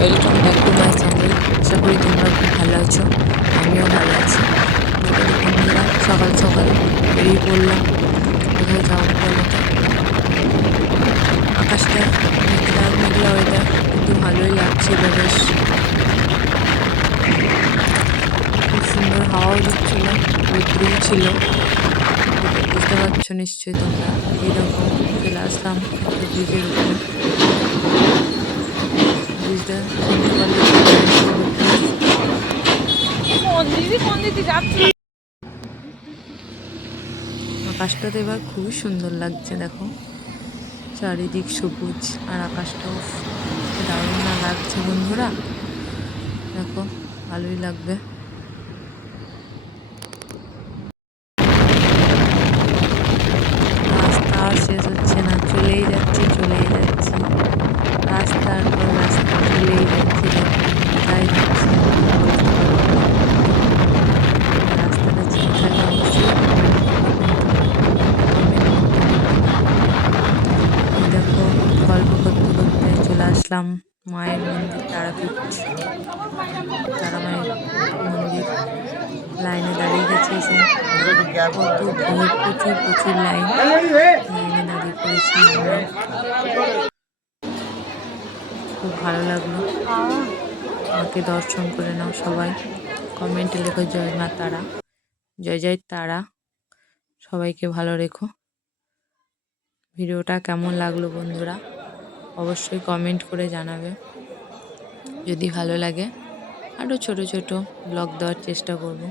Welcome back to my channel. আশা করি তোমরা খুব ভালো আছো, আমিও ভালো আছি। দেখো বন্ধুরা, সকাল সকাল বেরিয়ে পড়লাম। কোথায় যাবো বলো তো? আকাশটা মেঘলা মেঘলা ওয়েদার, কিন্তু ভালোই লাগছিল বেশ। খুব সুন্দর হাওয়াও দিচ্ছিল, রৌদ্রও ছিল। দেখে বুঝতে পারছো নিশ্চয়ই তোমরা। এই দেখো, চলে আসলাম একটা ব্রিজের উপর। ব্রিজটা চিনতে পারলে একটু কমেন্ট করবে প্লিজ। আকাশটাতে এবার খুবই সুন্দর লাগছে, দেখো চারিদিক সবুজ আর আকাশটাও দারুণ না লাগছে বন্ধুরা। দেখো ভালোই লাগবে। রাস্তা আর শেষ হচ্ছে না, চলেই যাচ্ছি চলেই যাচ্ছি, রাস্তার পর রাস্তা চলেই যাচ্ছি। দেখো কোথায় যাচ্ছি আমি বলতে পারবো না। রাস্তাটা চেনা থাকলে অবশ্যই কমেন্ট করবে, কিন্তু কমেন্ট করতে ভুলবে না। এই দেখো, গল্প করতে করতে চলে আসলাম মায়ের মন্দির, তারাপীঠ, তারা মায়ের মন্দির। লাইনে দাঁড়িয়ে গেছে এসে। দেখো কত ভিড়, প্রচুর প্রচুর লাইন, লাইনে দাঁড়িয়ে পড়েছি আমরা। খুব ভালো লাগলো। মাকে দর্শন করে নাও সবাই। কমেন্টে লেখো জয় মা তারা, জয় জয় তারা। সবাইকে ভালো রেখো। ভিডিওটা কেমন লাগলো বন্ধুরা অবশ্যই কমেন্ট করে জানাবে। যদি ভালো লাগে আরও ছোট ছোট ব্লগ দেওয়ার চেষ্টা করব।